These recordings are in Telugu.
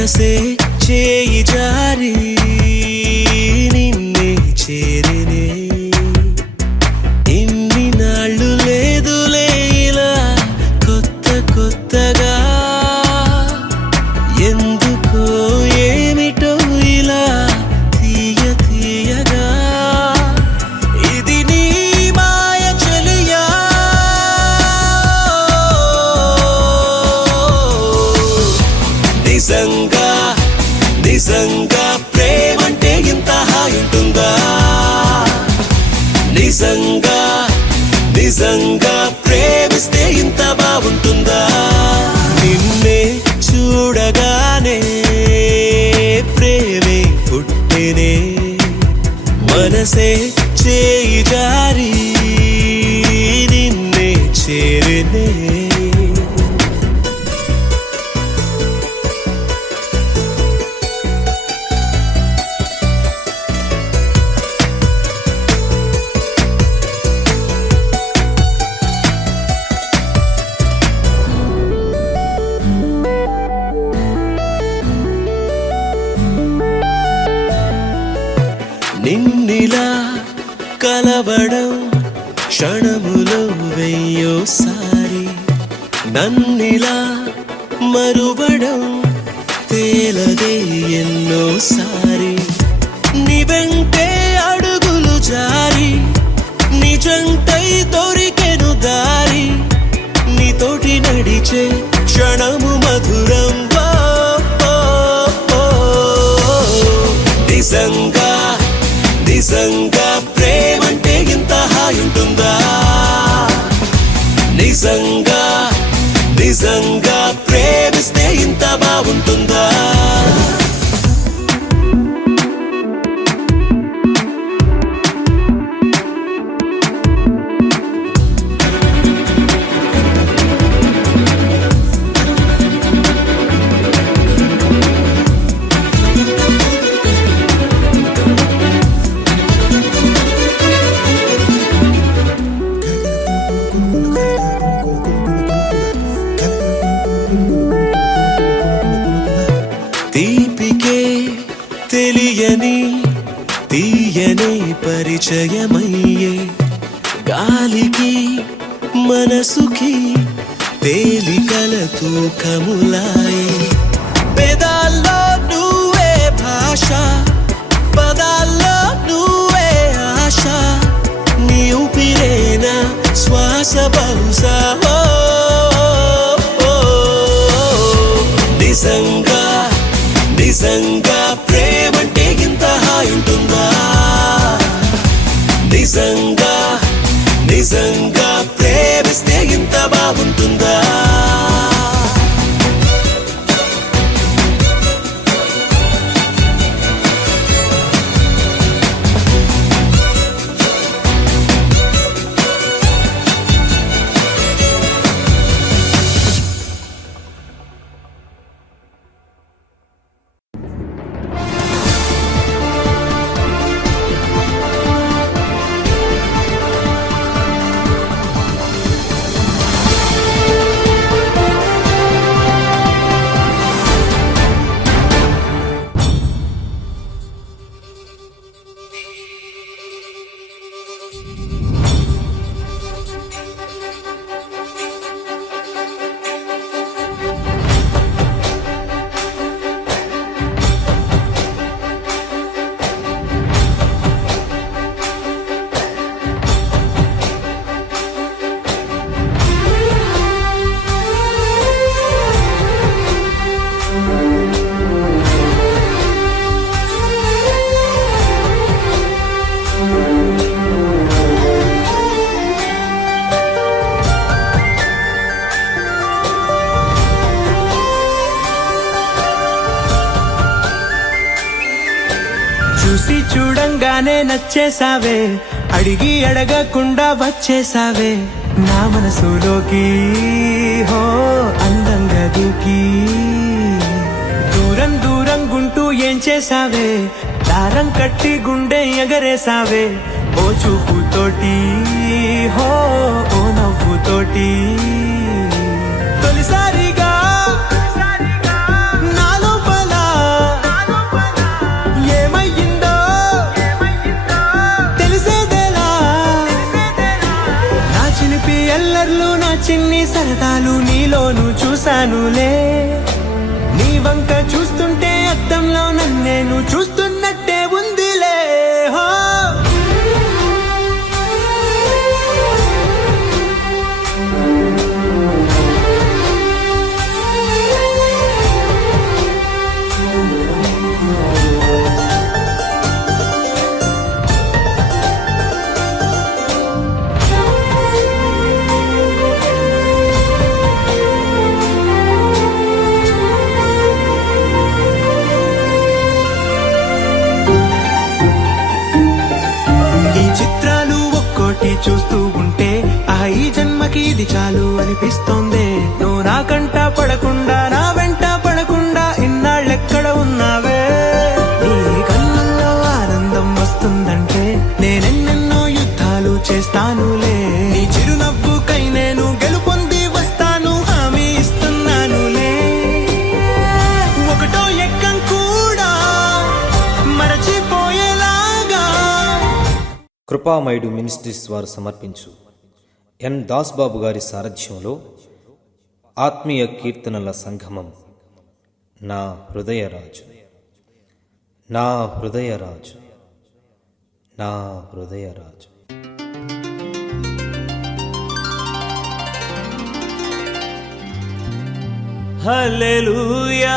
మనసే చేయి జారి నిన్నే చేరినే ఇన్ని నాళ్ళు లేదులే ఇలా కొత్త కొత్తగా ఎందుకో ఏమిటో ఇలా తీయ తీయగా ఇది నీ మాయ చెలియా నిజంగా నిజంగా ప్రేమంటే ఇంత హాయి ఉంటుందా నిజంగా నిజంగా ప్రేమిస్తే ఇంత బాగుంటుందా నిన్నే చూడగానే ప్రేమే పుట్టెనే మనసే చేయి జారి నిన్నే చేరినే నిన్నిలా కలవడం క్షణములో వెయ్యోసారి నన్నిలా మరువడం తేలదే ఎన్నోసారి నీ వెంటే అడుగులు జారి నిజంటై దొరికెను దారి నీతోటి నడిచే క్షణము మధురం నిజంగా నిజంగా ప్రేమంటే ఇంత హాయి ఉంటుందా నిజంగా నిజంగా ప్రేమిస్తే ఇంత బాగుంటుందా తీపికే తెలియని తీయనే పరిచయమయ్యే గాలికి మనసుకి తేలికల తూకములాయే పెదాల్లో నువ్వే భాష పదాల్లో నువ్వే ఆశ నీ ఊపిరేనా శ్వాస బహుశా నిజంగా నిజంగా ప్రేమంటే ఇంత హాయి ఉంటుందా నిజంగా నిజంగా ప్రేమిస్తే ఇంత బాగుంటుందా చూసి చూడంగానే నచ్చేసావే అడిగి అడగకుండా వచ్చేసావే నా మనసులోకి హో అందంగా దూకి దూరం దూరం గుంటూ ఏం చేసావే దారం కట్టి గుండె ఎగరేసావే ఓ చూపుతోటి హో ఓ నవ్వుతోటి తొలిసారిగా నా లోపల చిన్ని సరదాలు నీలోను చూశానులే. నీ వంక చూస్తుంటే అద్దంలో నన్నేను చూస్తున్నట్టే ఉందిలే. హో చూస్తూ ఉంటే ఈ జన్మకి ఇది చాలు అనిపిస్తోంది. నువ్వు నా కంట పడకుండా నా వెంట పడకుండా ఇన్నాళ్ళెక్కడ ఉన్నావే. నీ కళ్ళల్లో ఆనందం వస్తుందంటే నేనెన్నెన్నో యుద్ధాలు చేస్తానులే. నీ చిరునవ్వుకై నేను గెలుపొంది వస్తాను హామీ ఇస్తున్నానులే. ఒకటో ఎక్కం కూడా మరచిపోయేలాగా కృపామయుడు మినిస్ట్రీస్ వారు సమర్పించు ఎన్ దాస్ బాబు గారి సారథ్యంలో ఆత్మీయ కీర్తనల సంగమం నా హృదయరాజు, నా హృదయరాజు, నా హృదయరాజు. హల్లెలూయా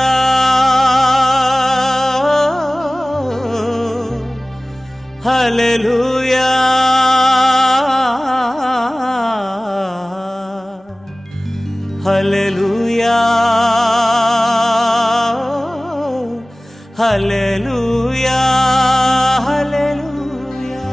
హల్లెలూయా హల్లెలూయా హల్లెలూయా హల్లెలూయా.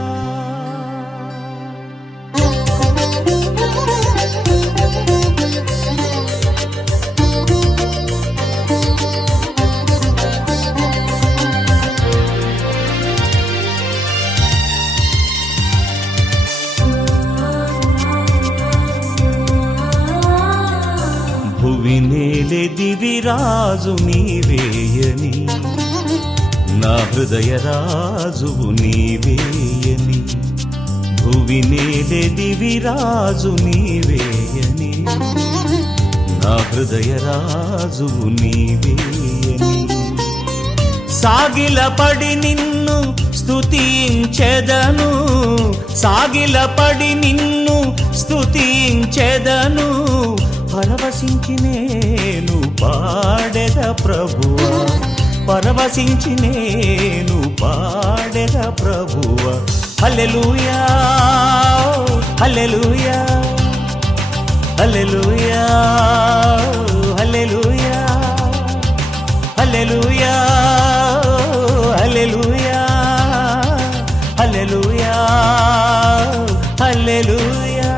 భువినేలే దివిరాజు నీవేయని, నా హృదయ రాజువు నీవేయని. భువినేలే దివిరాజు నీవేయని, నా హృదయ రాజువు నీవేయని. సాగిలపడి నిన్ను స్తుతించెదను, సాగిలపడి నిన్ను స్తుతించెదను. పరవశించి నేను పాడెద ప్రభువా, పరవశించి నేను పాడెద ప్రభువా. హల్లెలూయా హల్లెలూయా హల్లెలూయా హల్లెలూయా హల్లెలూయా హల్లెలూయా హల్లెలూయా హల్లెలూయా.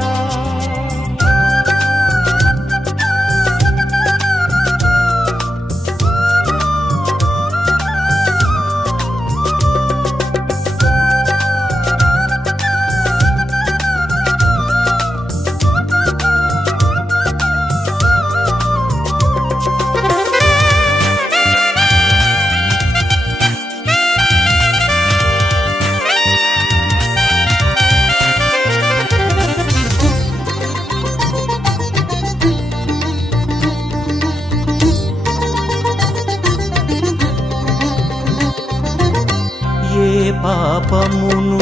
పాపమును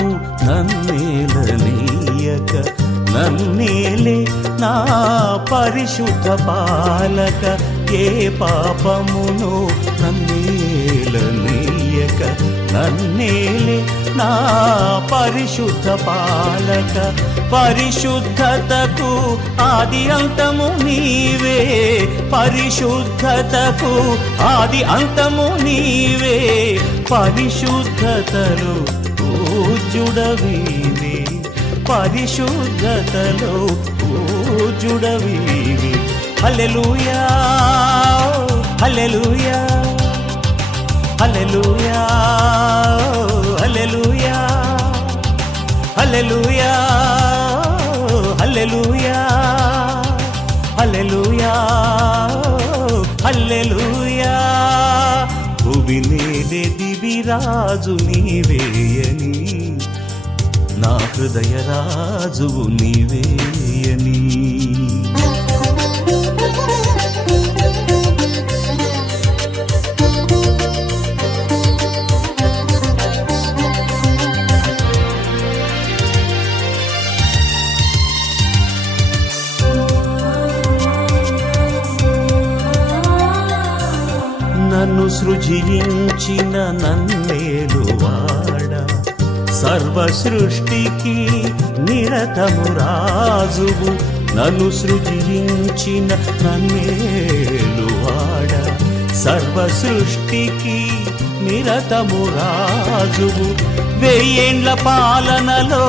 నన్నేలనీయక, నన్నేలే నా పరిశుద్ధ పాలక. ఏ పాపమును నన్నేలనీయక, నన్నేలే నా పరిశుద్ధ పాలక. పరిశుద్ధతకు ఆది అంతము నీవే, పరిశుద్ధతకు ఆది అంతము నీవే. పరిశుద్ధతలో పూజ్యుడవీవే, పరిశుద్ధతలో పూజ్యుడవీవే. హల్లెలూయా హల్లెలూయా హల్లెలూయా హల్లెలూయా హల్లెలూయా హల్లెలూయా హల్లెలూయా హల్లెలూయా. భువినేలే దివిరాజు నీవేయని, నా హృదయ రాజువు నీవేయని. సృజించిన నన్నేలువాడ సర్వ సృష్టికి నిరతము రాజువు నన్ను సృజించిన నన్నేలువాడ సర్వ సృష్టికి నిరతము రాజువు వెయ్యేండ్ల పాలనలో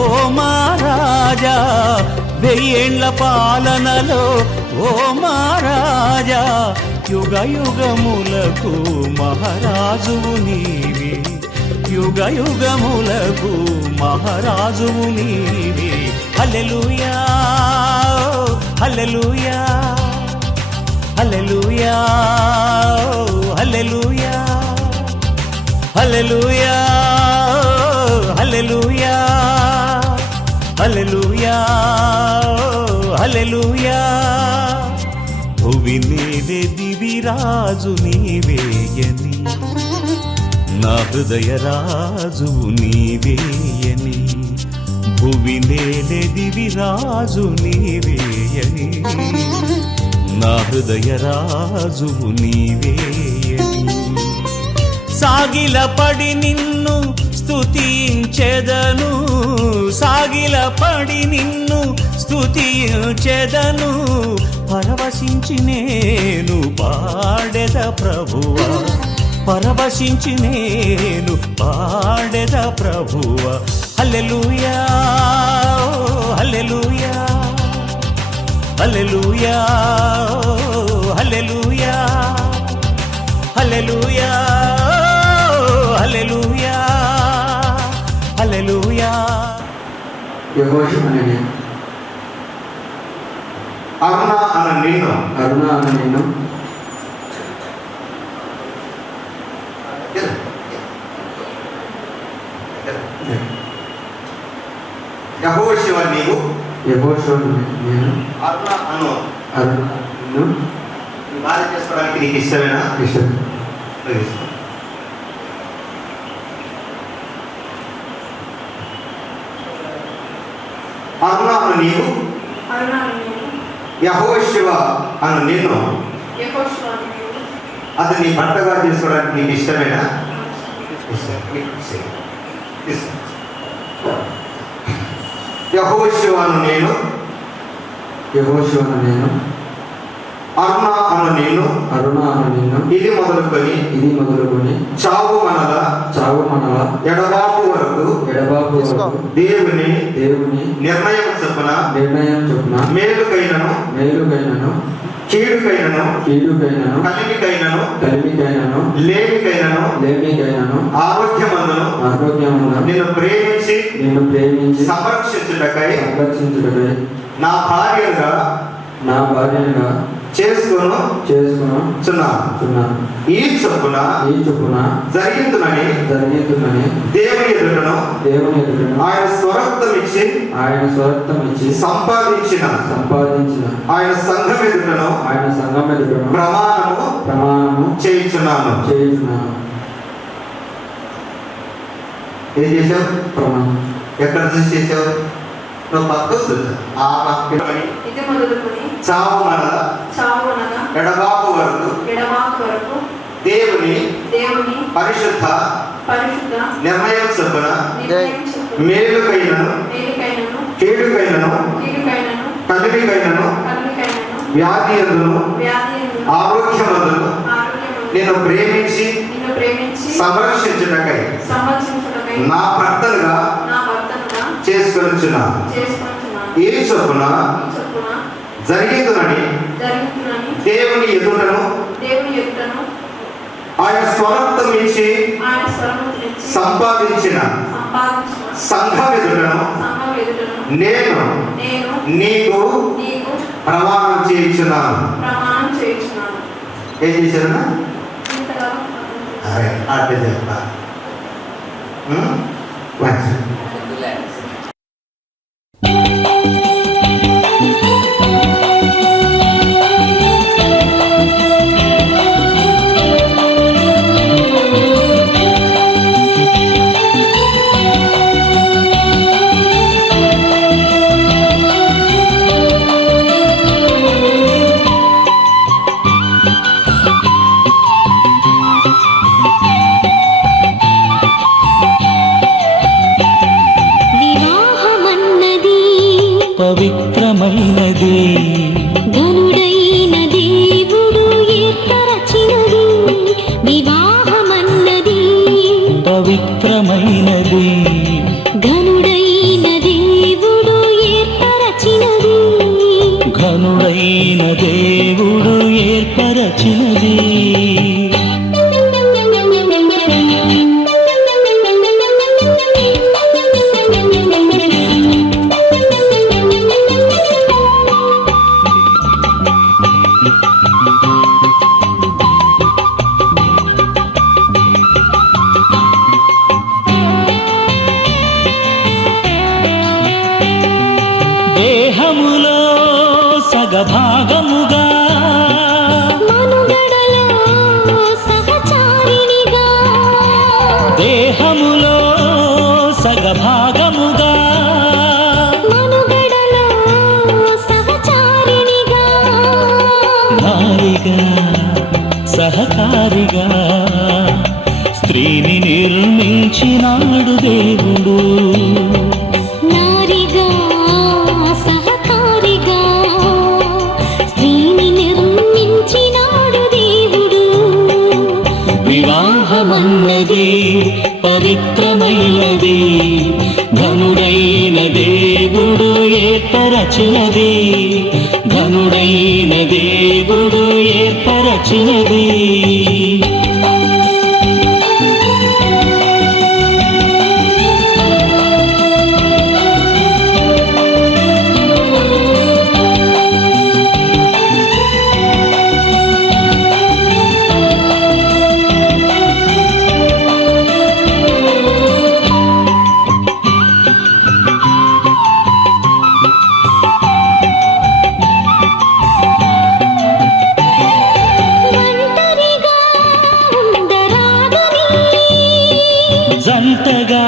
ఓ మహారాజా వెయ్యేండ్ల పాలనలో ఓ మహారాజా యుగ యుగములకు మహారాజువు నీవే యుగ యుగములకు మహారాజువు నీవే హల్లెలూయా హల్లెలూయా హల్లెలూయా హల్లెలూయా హల్లెలూయా హల్లెలూయా హల్లెలూయా హల్లెలూయా భువి నేలే దివిరాజు నీవేయని నా హృదయ రాజు నీవేయని భువి నేలే దివిరాజు నీవేయని నా హృదయ రాజు నీవేయని సాగిలపడి నిన్ను స్తుతించెదను సాగిలపడి నిన్ను స్తుతించెదను పరవశించి నేను పాడెద ప్రభువా పరవశించి నేను పాడెద ప్రభువా హల్లెలూయా హల్లెలూయా హల్లెలూయా హల్లెలూయా హల్లెలూయా హల్లెలూయా హల్లెలూయా యెహోషువ అనే నేను అరుణ అన్న నేను అరుణ అనే నేను యెహోషువ నీవు యెహోషువ నేను అరుణ అను అరుణ నిన్ను ఈ భార్య చేసుకోవడానికి నీకు ఇష్టమేనా ఇష్టం అరుణ అను నీవు యెహోషువ అను నేను అతను నీ భర్తగా చేసుకోవడానికి నీకు ఇష్టమేనా యెహోషువ అను నేను యెహోషువ అనే నేను అరుణ అను నేను అరుణ అనే నేను ఇది మొదలుకొని చావు మనల ఎడబాపు వరకు దేవుని నిర్ణయం చొప్పున మేలుకైనను కీడుకైనను కలిమికైనను లేమికైనను ఆరోగ్యమందును నిన్ను ప్రేమించి సంరక్షించుటకై నా భార్యగా చేసుకొనుచున్నాను. ఈ చొప్పున జరిగిందునని దేవుని ఎదుటను ఆయన స్వరత్వం ఇచ్చి సంపాదించిన ఆయన సంఘం ఎదుటను ప్రమాణము చేయించున్నాను. ఏం చేశావు? ప్రమాణం ఎక్కడ చూసి చేశావు? నువ్వు పక్కకు ఆ పక్కని చావు మనల ఎడబాపు వరకు దేవుని పరిశుద్ధ నిర్ణయం చొప్పున మేలుకైనను కీడుకైనను కలిమికైనను వ్యాధి యందును ఆరోగ్యమందును నేను ప్రేమించి సంరక్షించుటకై నా భర్తలుగా చేసుకొనుచున్నాను. ఈ చొప్పున జరిగిందునని దేవుని ఎదుటను ఆయన స్వరత్వం ఇచ్చి సంపాదించిన సంఘం ఎదుటను నేను నీకు ప్రమాణం చేయించున్నాను. ఏం చేశారన్నా? అట్టే చెప్పా. పవిత్రమైనది ఘనుడైన దేవుడు ఏర్పరచినది వివాహమన్నది పవిత్రమైనది ఘనుడైన దేవుడు ఏర్పరచినది ఘనుడైన దేవుడు ఏర్పరచినది దేహములో సగభాగముగా మనుగడలో సహచారిణిగా దేహములో సగభాగముగా మనుగడలో సహచారిణిగా నారిగా సహకారిగా స్త్రీని నిర్మించినాడు దేవుడు నారిగా సహకారిగా స్త్రీని నిర్మించినాడు దేవుడు వివాహమన్నది పవిత్రమైనది ఘనుడైన దేవుడు ఏర్పరచినది ఘనుడైన దేవుడు ఏర్పరచినది ఒంటరిగా ఉండరాదని జంటగా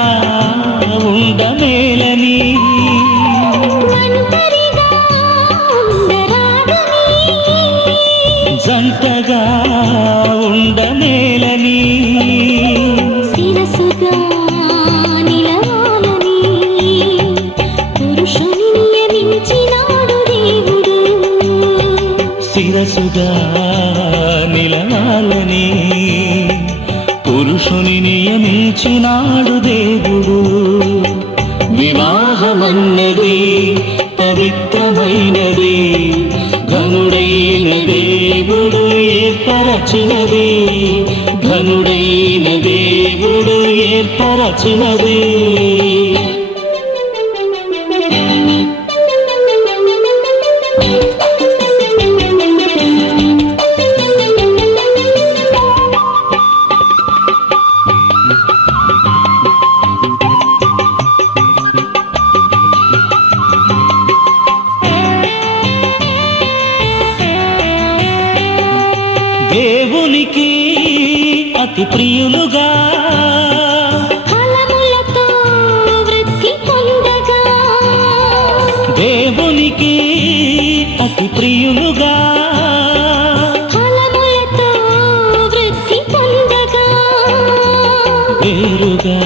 ఉండమేలని ఒంటరిగా ఉండరాదని జంటగా ఉండమేలని శిరసుగా నిలవాలని పురుషుని నియమించినాడు దేవుడు శిరసుగా నిలవాలని పురుషుని నియమించినాడు దేవుడు వివాహమన్నది పవిత్రమైనది ఘనుడైన దేవుడు ఏర్పరచినది ఘనుడైన దేవుడు ఏర్పరచినది దేవునికి అతి ప్రియులుగా ఫలములతో వృద్ధి పొందగా దేవునికి అతి ప్రియులుగా ఫలములతో వృద్ధి పొందగా వేరుగా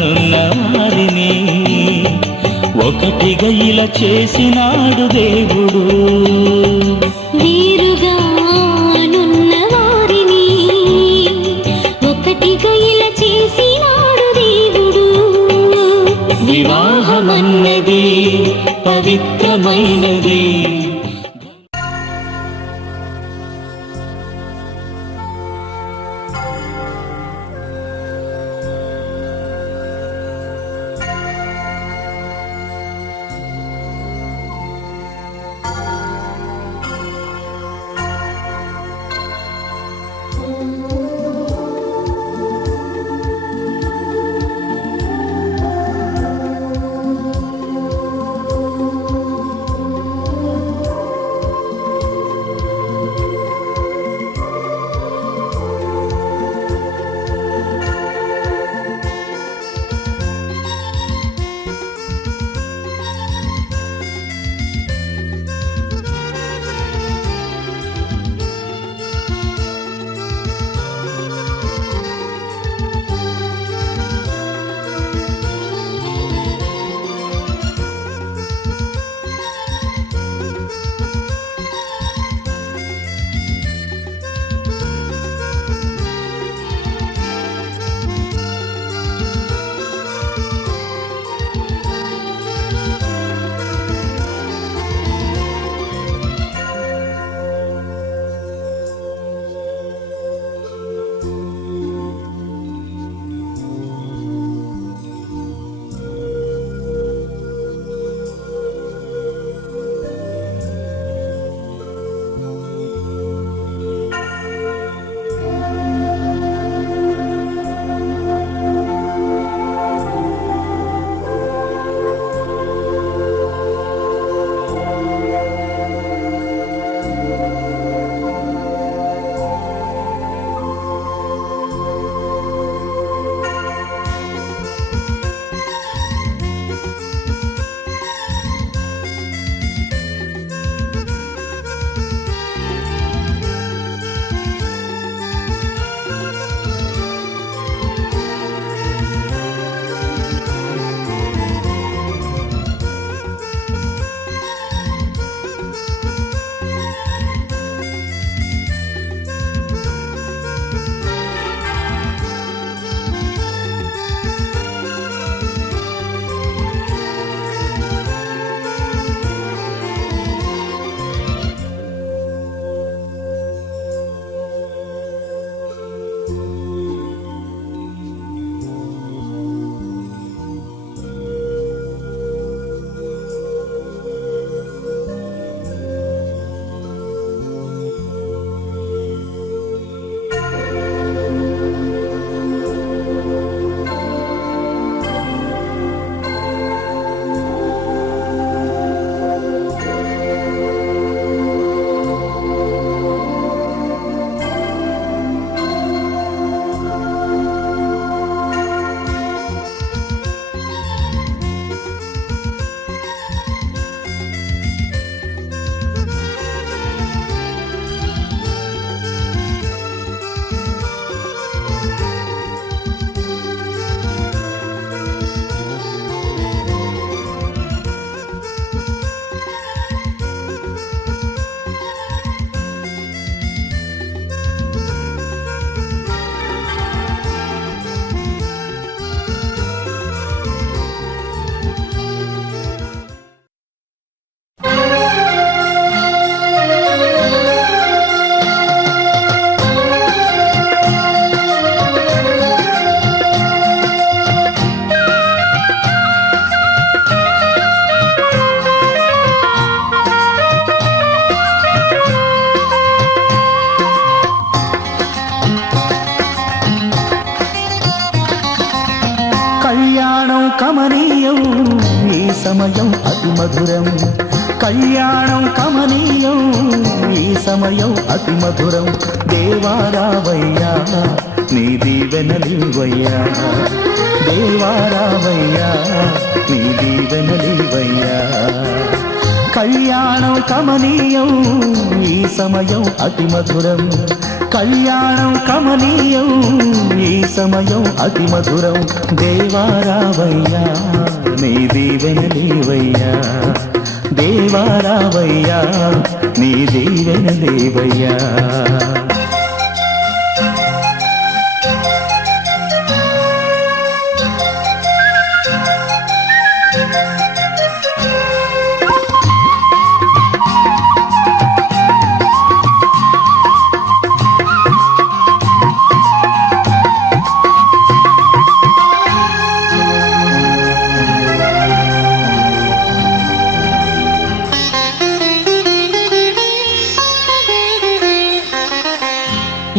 నున్న వారిని ఒకటిగా ఇలా చేసినాడు దేవుడు వీరుగా నున్న వారిని ఒకటిగా ఇలా చేసినాడు దేవుడు వివాహమన్నది పవిత్రమైనది కమనీయం ఈ సమయం అతి మధురం కళ్యాణం కమనీయం ఈ సమయం అతి మధురం దేవారావయ్యా నీ దీవెనలివయ్యా దేవారావయ్యా నీ దీవెనలివయ్యా కళ్యాణం కమనీయం ఈ సమయం అతి మధురం కళ్యాణం కమనీయం ఈ సమయం అతి మధురం దేవారావయ్యా నీ దీవెనలివయ్యా దేవారావయ్యా నీ దీవెనలివయ్యా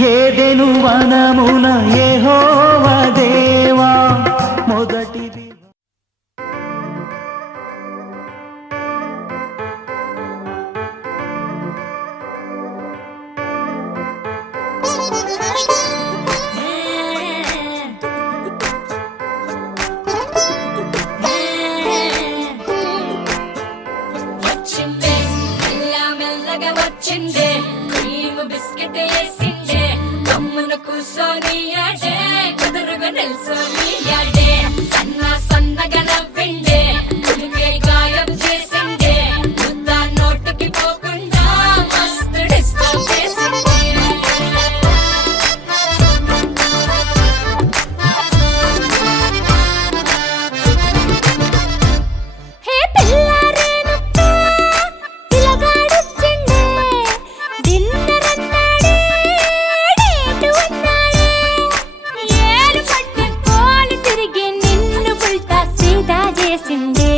ఏదెను వనమున యెహోవా దేవా మొదటిది వచ్చిందే మెల్ల మెల్లగా వచ్చిందే క్రీమ్ బిస్కెట్ వేసిందే కమ్మున కూసోని యాడే కుదురుగా నిల్సోని యాడే సన్న సన్నగా నవ్విండే కుడికే గాయం చేసిందే ముద్ద నోటికి పోకుండా మస్తు డిస్టర్బ్ చేసిందే హే పిల్లారేనప్ప పిలగాడొచ్చిండే డిన్నర్ అన్నాడే డేటు అన్నాడే ఏలు పట్టి కోలు తిరిగి నిన్ను పుల్టా సీదా చేసిండే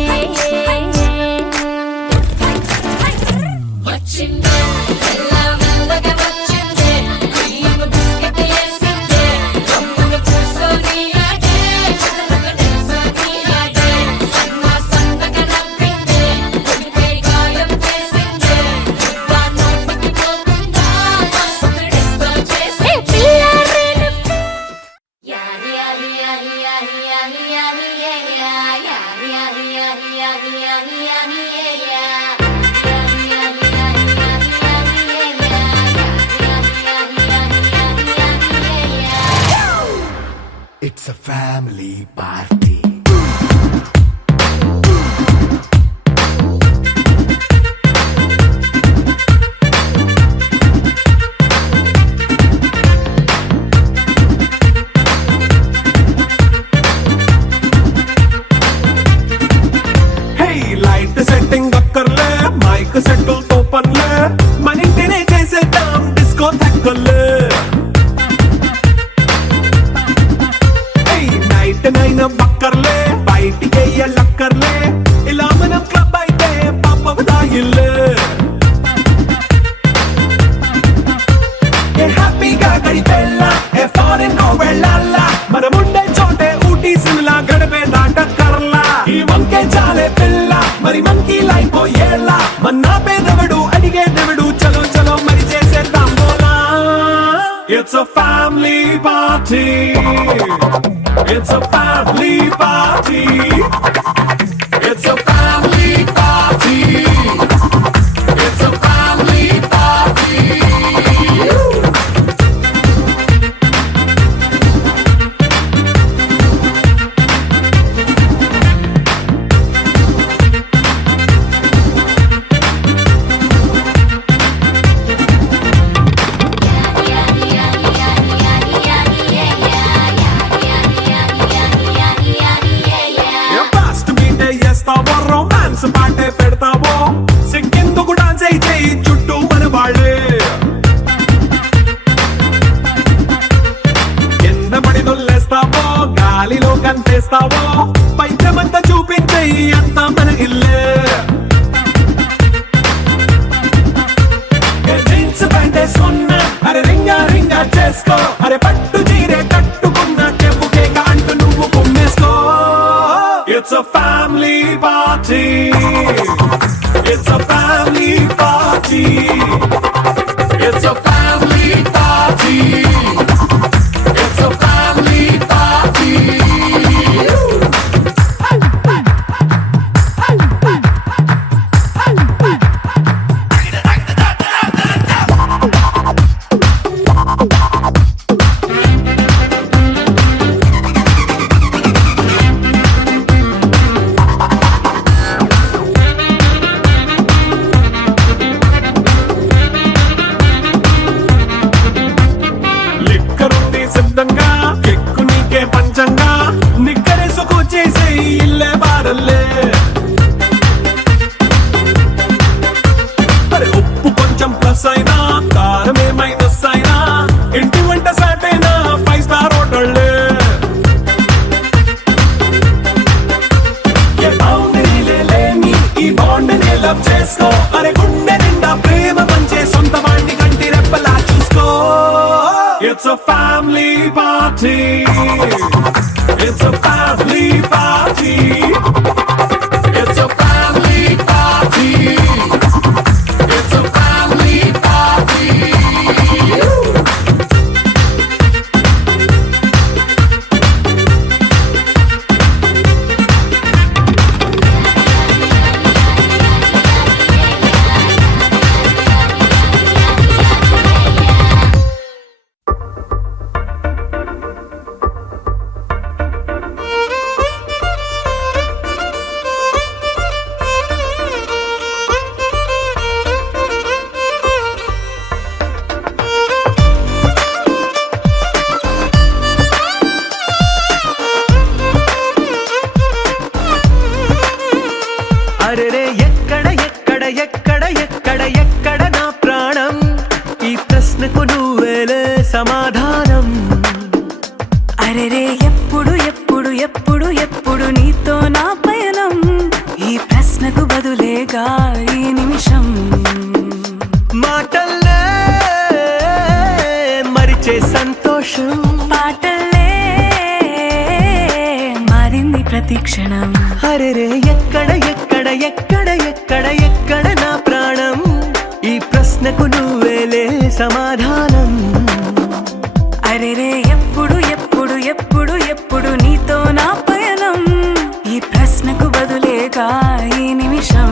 వచ్చిందే మెల్ల మెల్లగా వచ్చిందే క్రీమ్ బిస్కెట్ వేసిందే కమ్మున కూసోని యాడే కుదురుగా నిల్సోని యాడే సన్న సన్నగా నవ్విందే కుడికే గాయం చేసిందే ముద్ద నోటికి పోకుండా మస్తు డిస్టర్బ్ హే చేసిందే పిల్లారేనప్ప యారి యారి యారి యారి యారి యారి యారి యారి యారి యారి యారి యారి It's a family party. Hey, light setting అక్కర్లే మైక్ సెట్టుల్ తో పర్లే మన ఇంటినే చేసేద్దాం డిస్కో థక్కర్లే నైట్ నైన్ బక్కర్లే బయటికి లక్కర్లే ఇలా మనం క్లబ్ అయితే పాప దాయిల్లే ఏ హ్యాపీగా గడిపెళ్ళ ఏ ఫారెన్ నో వెళ్ళాల మనం ఉండే చోటే ఊటీ సిమ్లా గడిపే దాటక్కర్లా ఈ వంకే చాలే పిల్ల మరి మంకీ లైఫ్ ఏళ్ళ మన్నా పేదవడు అడిగేదెవడు చలో చలో మరి చేసేద్దాం బోలా It's a family party. It's a family party. It's a family party. It's a family party. Fast meet చేస్తావో రొమాన్స్ పాటే పెడతావో సిగ్గెందుకు డాన్స్ అయితే చుట్టూ మన వాళ్ళే కింద పడి దొల్లేస్తావో గాలిలో కంటేస్తావో పైద్యమంతా చూపించే అంతా మన ఇల్లే జీన్స్ ప్యాంటే సున్నా అరే రింగా రింగా చేసుకో అరే పట్టు చీరే కట్టుకున్న చెప్పుకే అంటూ నువ్వు కుమ్మేసుకో It's party. It's a family party. It's a family party. It's a family party. లిక్కరుంది సిద్ధంగా ఎక్కు నీకే పంచంగా నిక్కరేసుకు చేసే ఇల్లే బారల్లే మరి ఉప్పు కొంచెం ప్లస్ అయినా కారమే మైనస్ అయినా ఇంటి వంట సాటైనా 5 స్టార్ హోటళ్ళే ఏ బౌండరీలే లేని ఈ బాండ్ ని లవ్ చేసుకో అరే గుండె నిండా ప్రేమ పంచే సొంత వాడిని కంటి రెప్పలా చూసుకో. It's a family party. It's a family party. It's a family party. It's a family party. అరెరే ఎక్కడ ఎక్కడ ఎక్కడ ఎక్కడ ఎక్కడ నా ప్రాణం, ఈ ప్రశ్నకు నువ్వేలే సమాధానం. అరెరే ఎప్పుడు ఎప్పుడు ఎప్పుడు ఎప్పుడు నీతో నా పయనం, ఈ ప్రశ్నకు బదులేగా ఈ నిమిషం. మాటల్లే మరిచే సంతోషం, పాటల్లే మారింది ప్రతి క్షణం. అరెరే ఎక్కడ ఎక్కడ ఎక్కడ ఎక్కడ ఎక్కడ నా ప్రాణం, ఈ ప్రశ్నకు నువ్వేలే సమాధానం. అరెరే ఎప్పుడు ఎప్పుడు ఎప్పుడు ఎప్పుడు నీతో నా పయనం, ఈ ప్రశ్నకు బదులేగా ఈ నిమిషం.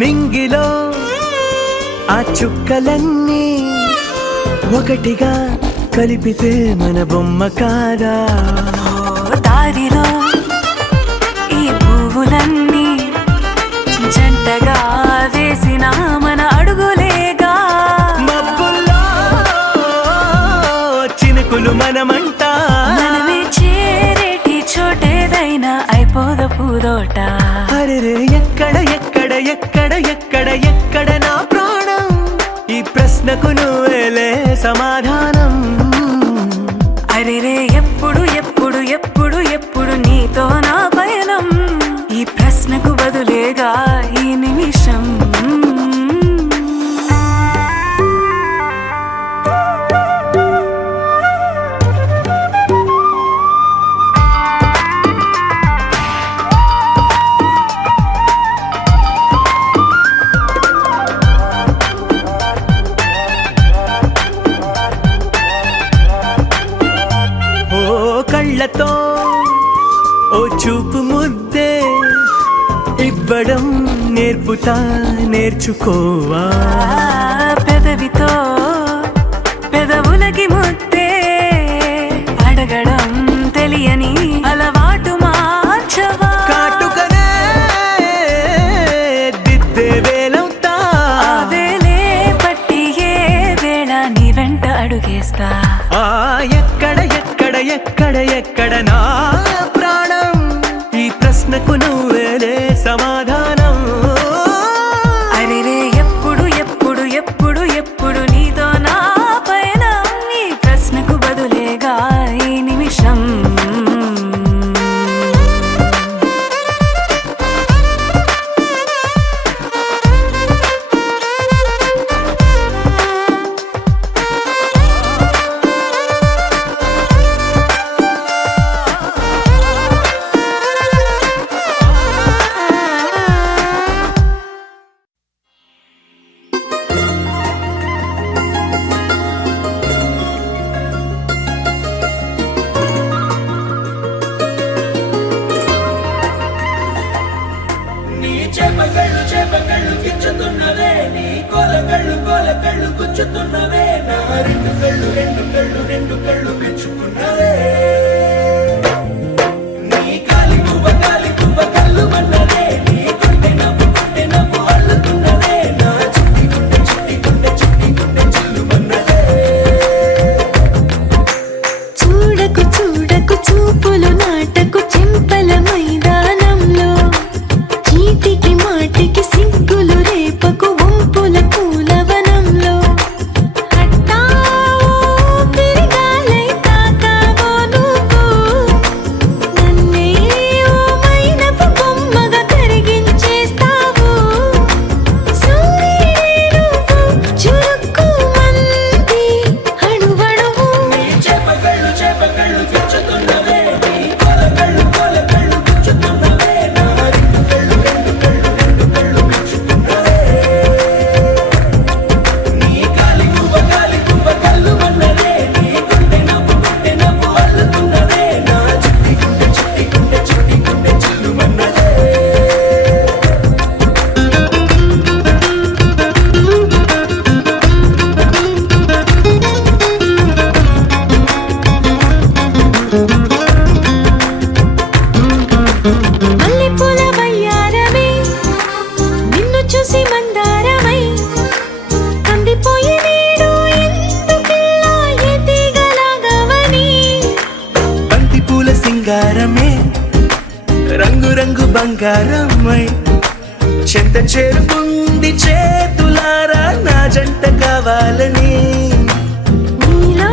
నింగిలో ఆ చుక్కలన్నీ ఒకటిగా కలిపితే మన బొమ్మ కాదా. దారిలో ఈ పువ్వులన్నీ జంటగా వేసిన మన అడుగులేగా. మబ్బుల్లో చినుకులు మనమంట, మనమే చేరేటి చోటేదైనా అయిపోద పూదోట. అరెరే ఎక్కడ ఎక్కడ ఎక్కడ ఎక్కడ ఎక్కడ నా ప్రాణం, ఈ ప్రశ్నకు నువ్వేలే సమాధానం. అరెరే ఎప్పుడు ఎప్పుడు ఎప్పుడు ఎప్పుడు నీతో నా పయనం, ఈ ప్రశ్నకు బదులేగా ఈ నిమిషం. కళ్ళతో ఓ చూపు ముద్దే ఇవ్వడం నేర్పుతా నేర్చుకోవా. పెదవితో పెదవులకి ముద్దే అడగడం తెలియని అలవాటు మార్చవా. కాటుకనే దిద్దే వేలవుతా, వేలే పట్టి ఏ వేళ నీ వెంట అడుగేస్తా. ఎక్కడ ఎక్కడ ఎక్కడ ఎక్కడ నా ప్రాణం, ఈ ప్రశ్నకు నువ్వేలే సమాధానం. చేపగళ్ళు చేపగళ్ళు గిచ్చుతున్నవే నీ కోలగళ్ళు గుచ్చుతున్నవే నా రెండు కళ్ళు పెంచుకున్నవే నీ కాలి పువ్వ కళ్ళు మన్నదే నీ గుండె నవ్వు అల్లుతున్నదే నా చిట్టి గుండె చిల్లు మన్నదే చూడకు చూడకు చూపులు నాటకు చెంపల మైదానంలో చీటికి మాటికి సిగ్గులు రేపకు వంపుల పూలవనంలో హట్టావో తిరిగాలై తాకావో నువ్వు నన్నే ఓ మైనపు బొమ్మగా కరిగించేస్తావు సూర్యుడే నువ్వు చురుక్కు మంది అణువణువు చేపగళ్ళు గిచ్చుతున్నవే నీ కోలగళ్ళు గుచ్చుతున్నవే నా రెండు కళ్ళు పెంచుకున్నవే నీ కాలి పువ్వ కళ్ళు మన్నదే నీ గుండె నవ్వు అల్లుతున్నదే నా చిట్టి గుండె చిల్లు మన్నదే మల్లెపూల వయ్యారమే నిన్ను చూసి మందారమై కందిపోయి నేడు ఎందుకిలా ఎదిగలాగవని బంతి పూల సింగారమే రంగు బంగారమై చెంత చేరుకుంది చేతులారా నా జంట కావాలని నీలో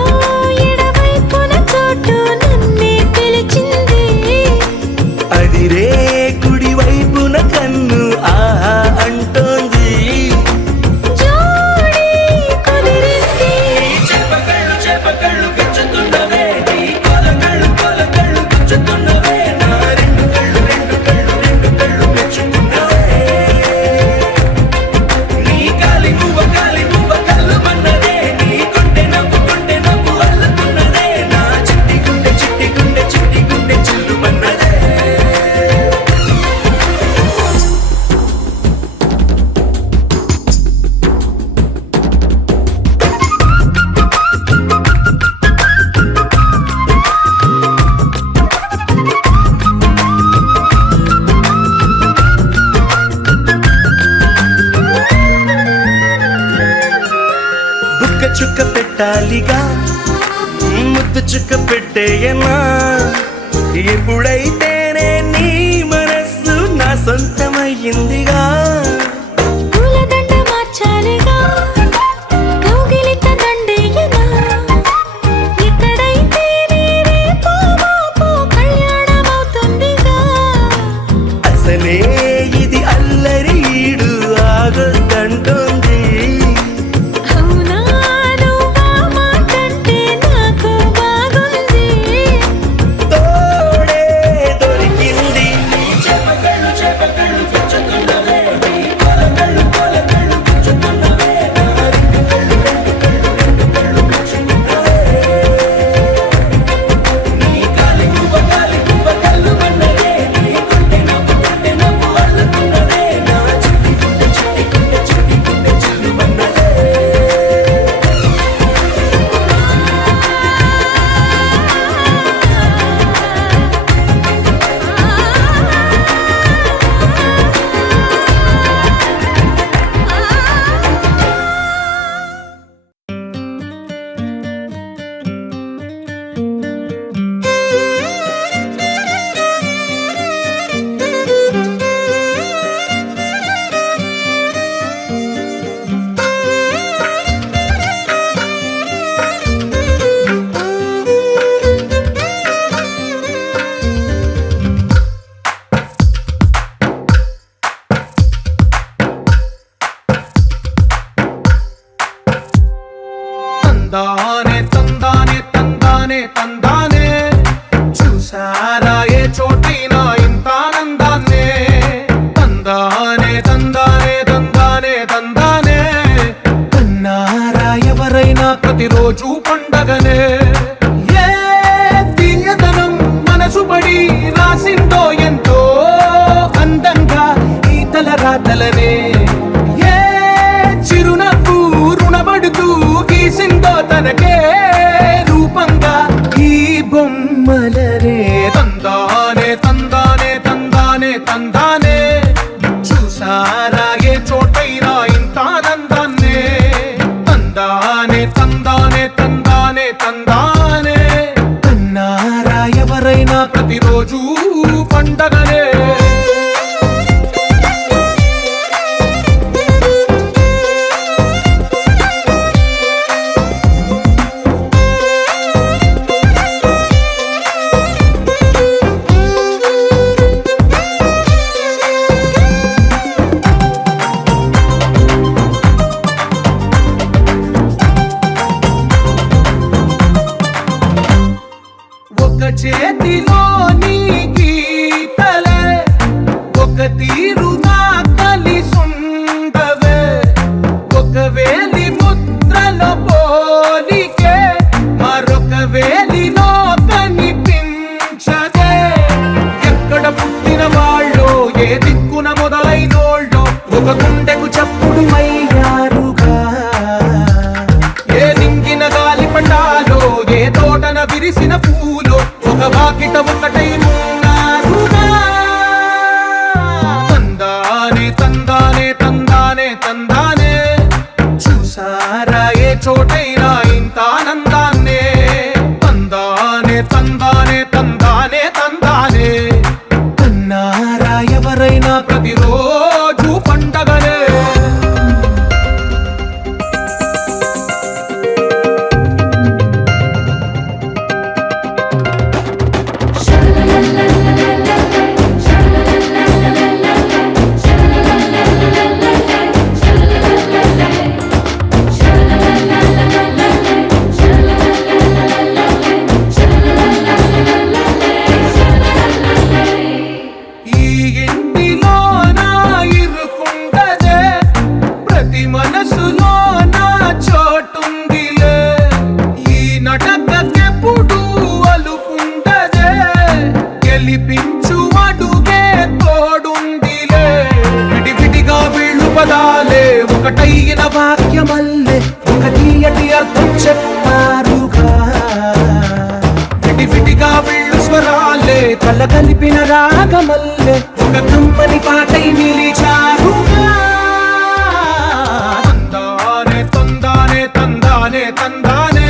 ఎడవైపున చోటు నన్నే పిలిచింది అదిరే కుడి వైపున కన్ను ఆహా అంటోంది జోడి కుదిరింది చేపగళ్ళు గిచ్చుతున్నవే నీ కోలగళ్ళు గుచ్చుతున్నవే నా రెండు కళ్ళు పెంచుకున్నవే నీ కాలి పువ్వ కళ్ళు మన్నదే నీ గుండె నవ్వు అల్లుతున్నదే నా చిట్టి గుండె చిల్లు మన్నదే బుక్క చుక్క పెట్టాలిగా ముద్దు చుక్క పెట్టేయనా ఎప్పుడైతేనే నీ మనస్సు నా సొంతమయ్యిందిగా పూలదండ మార్చాలిగా కౌగిలిత దండేయనా ఎక్కడైతే రేపో మాపో కళ్యాణమవుతుందిగా అసలే ఇది అల్లరి ఈడు ఆగొద్దంటోంది అవునా నువ్వా మాటంటే నాకు బాగుంది తోడే దొరికింది చేపగళ్ళు గిచ్చుతున్నవే నీ కోలగళ్ళు గుచ్చుతున్నవే నా రెండు కళ్ళు పెంచుకున్నవే నీ కాలి పువ్వ కళ్ళు మన్నదే నీ గుండె నవ్వు అల్లుతున్నదే నా చిట్టి గుండె చిల్లు మన్నదే తందానే చూసారా ఏ చోటైనా ఇంత ఆనందాన్నే తందానే కన్నారా ఎవరైనా ప్రతిరోజు పండగనే ఏ మనసు పడి రాసిందో ఎంతో అందంగా ఈ తల నా కలిసుండవే ఒకవేళి ముద్రలో పోలికే మరొక వేలిలో కనిపించదే ఎక్కడ పుట్టిన వాళ్ళో ఏ దిక్కున మొదలైనోళ్ళో ఒక గుండెకు చప్పుడు అయ్యారుగా ఏ నింగిన గాలి పటాలో ఏ తోటన విరిసిన పూలో ఒక వాకిట ఒకటై ఉన్నారుగా తందానే తందానే తందానే తందానే చూసారా ఏ చోటైనా ఇంత ఆనందాన్నే తందానే తందానే తందానే తందానే కన్నారా ఎవరైనా ప్రతిరోజు పండగనే ఈ ఇంటిలో నా ఇరుకుండదే ప్రతి మనసులో నా చోటుందిలే ఈ నటకెప్పుడు అలుపుండదే గెలిపించు అడుగే తోడుందిలే విడివిడిగా వీళ్ళు పదాలే ఒకటైన వాక్యమల్లే ఒక తీయటి అర్థం చెప్పారుగా విడివిడిగా వీళ్ళు స్వరాలే కల కలిపిన రాగమల్లే ఒక కమ్మని పాటై నిలిచారుగా తందానే తందానే తందానే తందానే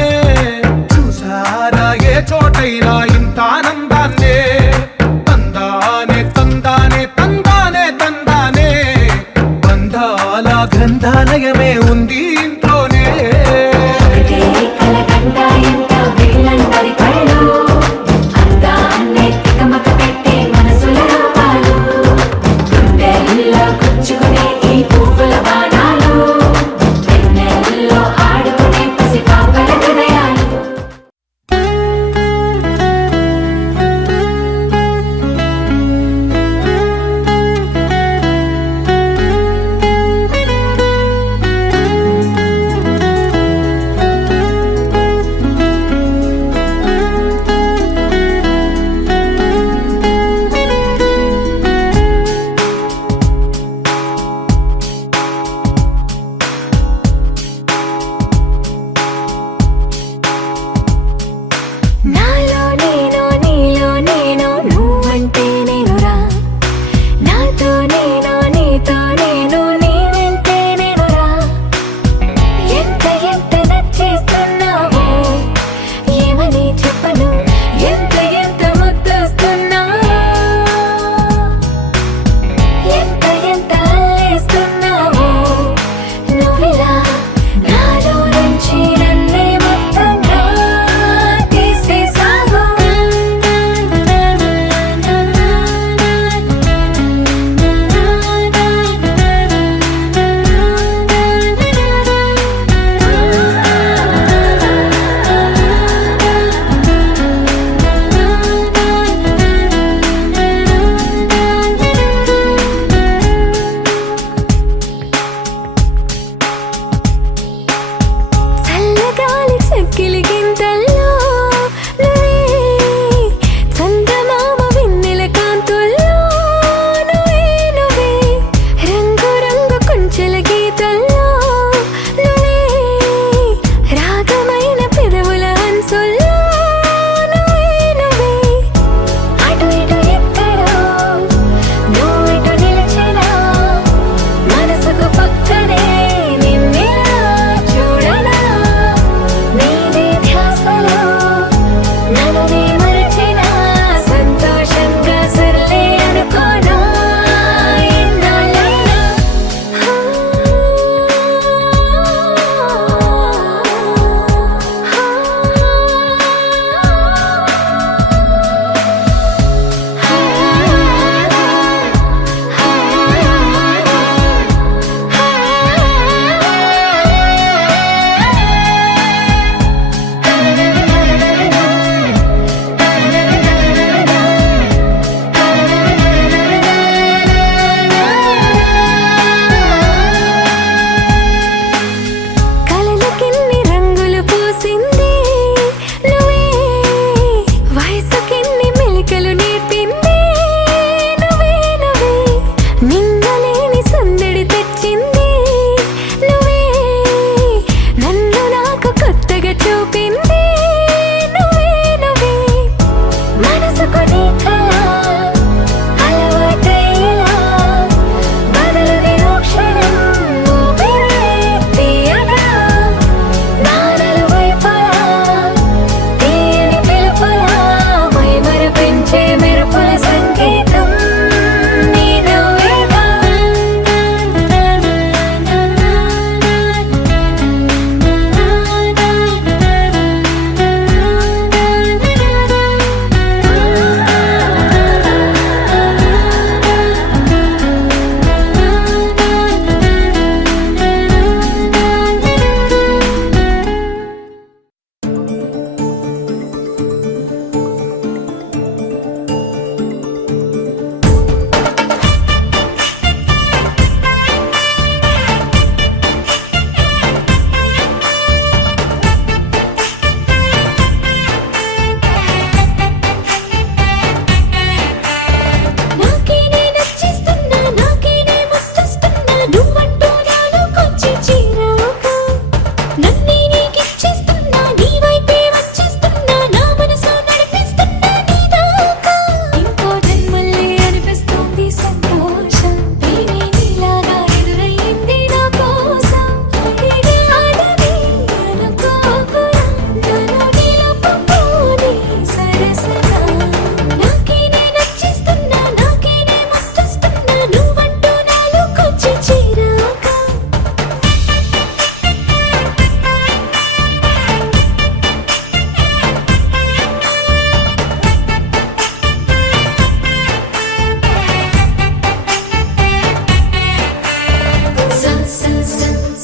చూసారా ఏ చోటైనా ఇంత ఆనందాన్నే తందానే తందానే తందానే తందానే బంధాల గ్రంథాలయమే ఉంది ఇంట్లోనే కలకండ ఎంత వీళ్ళందరి కళ్ళు అందాన్నే తికమక పెట్టే మనసుల రూపాలు గుండెల్లో గుచ్చుకునే ఈ పువ్వుల బాణాలు వెన్నెల్లో ఆడుకునే పసిపాపల హృదయాలు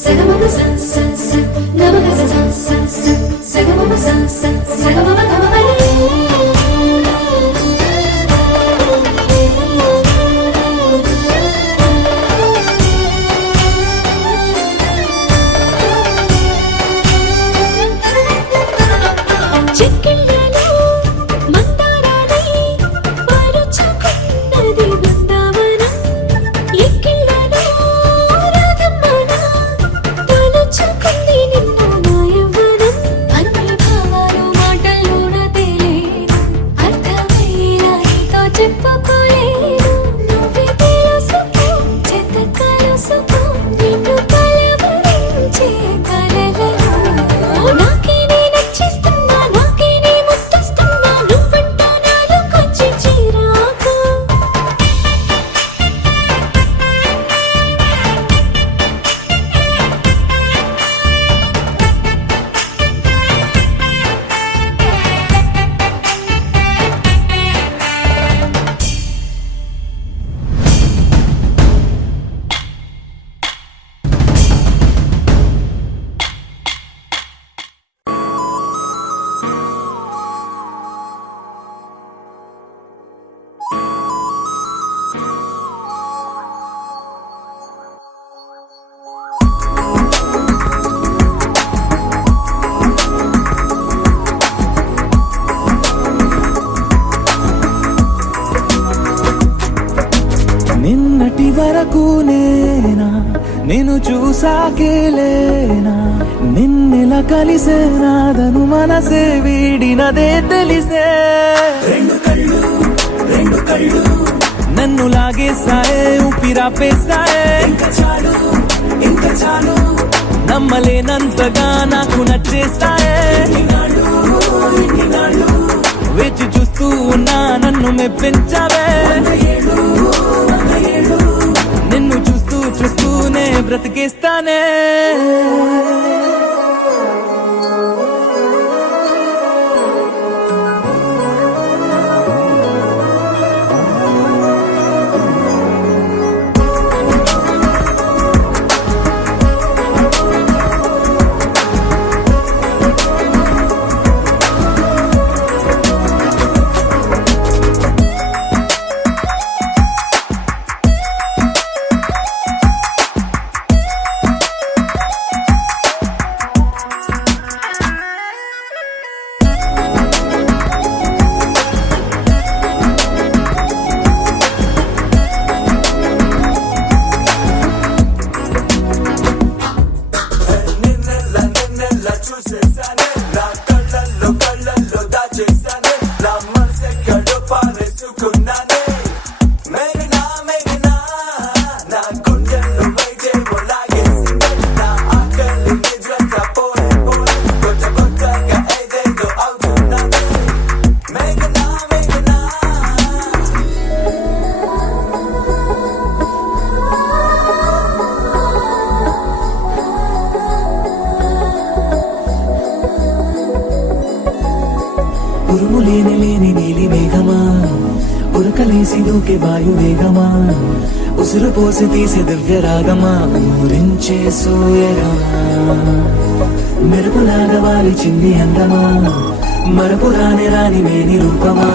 సగమగ స స స గమగ స స స సగమగ స స సగమగ చెక్కిళ్ళలో మందారాలై పరుచుకున్నది బృందావనం ఎక్కిళ్ళలో రాధమ్మన తలుచుకుంది నిన్ను నా యవ్వనం అన్ని భావాలు మాటల్లోన తేలేదు అర్థమయ్యేలా నీతో చెప్పుకోలేదు నువ్వే తెలుసుకో చెత్త కలుసుకో నిన్ను కలవరించే కలలలో నాకే నీ నచ్చిస్తున్నా నాకే నీ ముద్దిస్తున్నా నువ్వంటూ నాలోకొచ్చి చిరాకు నిన్నటి వరకు నేను చూసాకేలేనా నిన్నెలా కలిసేనాదను మనసే వీడినదే తెలిసే రెండు కళ్ళు నన్ను లాగేసాయే ఊపిరాపేసాయే ఇంకా చాలు నమ్మలేనంతగా నాకు నచ్చేసాయే వేచి చూస్తూ ఉన్నా నన్ను మెప్పించావే నిన్ను చూస్తూనే బ్రతికేస్తానే ఉరుము లేని నీలి మేఘమా ఉరకలేసి దూకే వాయు వేగమా ఉసురు పోసి తీసే దివ్య రాగమా ఊరించే సూయగమా మెరుపులాగా వాలి చింది అందమా మరపు రాని మేని రూపమా